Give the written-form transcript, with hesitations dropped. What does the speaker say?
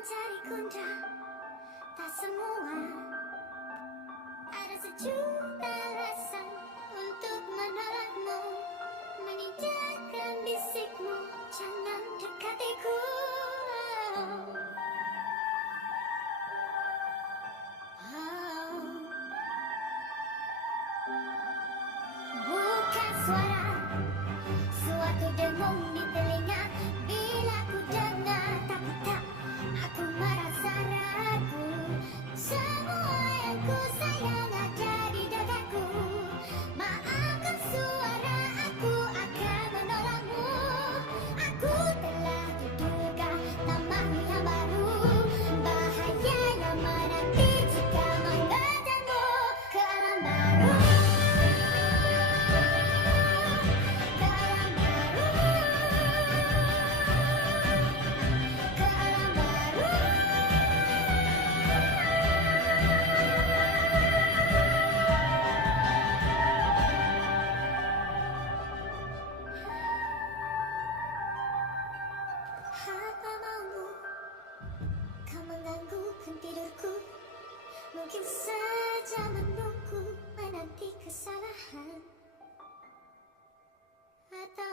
mencari kunci, tak semua. Ada sejuta alasan untuk menolakmu, meninggalkan bisikmu, jangan dekatiku. Bukan suara suatu dengung di telinga bila ku dengar, tapi tak, aku merasa ragu. Semua yang ku sayang ada di dekatku. Maafkan suara, aku akan menolakmu. Aku telah diduga namamu yang baru. Bahayanya menanti jika mengejarmu ke alam baru. Apa maumu? Kau mengganggukan tidurku, mungkin saja menunggu menanti kesalahan, atau